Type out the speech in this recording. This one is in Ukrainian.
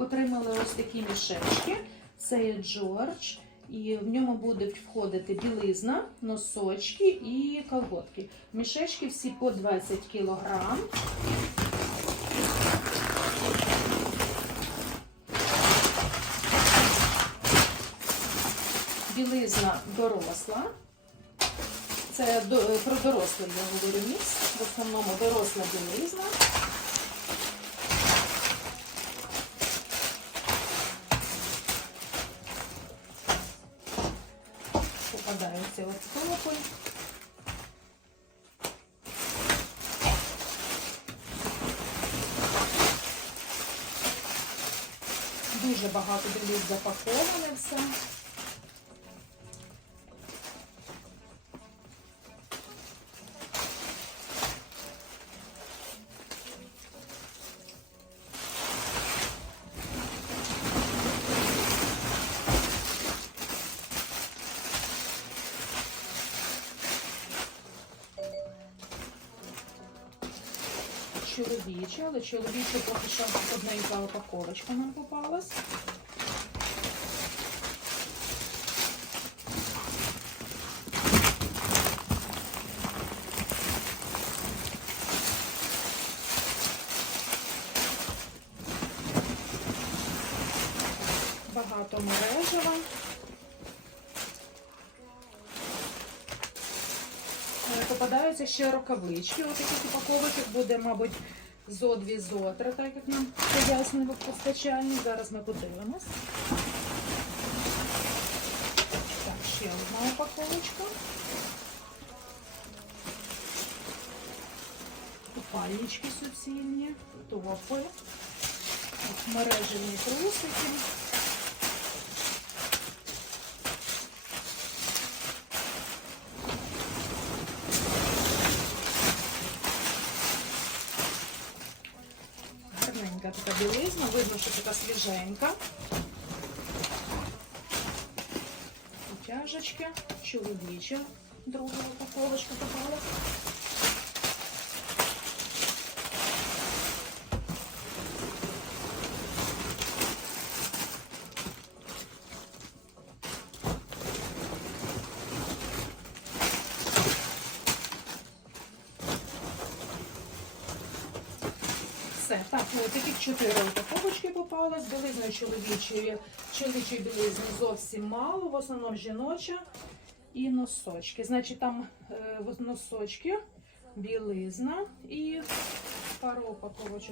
Отримали ось такі мішечки. Це є Джордж. І в ньому будуть входити білизна, носочки і колготки. Мішечки всі по 20 кілограм. Білизна доросла. Це про дорослий я говорю мікс. В основному доросла білизна. Попадаються от колоколь. Дуже багато білиз запаковане все. Чоловіче, але чоловіче поки що одненька упаковочка нам попалась. Багато мережева. Е, Попадаються ще рукавички. Ось таких упаковочок буде, мабуть, зо дві зотра, так як нам пояснював постачальник. Зараз ми подивимось. Так, ще одна упаковочка. Купальнички суцільні, топи, мережевні трусики. Гарненька така білизна, видно, що така свіженька. Утяжечки, чоловіча, друга упаковочка попалась. Все, так, ну, таких чотири упаковочки попалось. Білизної чоловічої, чоловічої білизни зовсім мало, в основному жіноча і носочки. Значить, там е, носочки, білизна і пару упаковочок.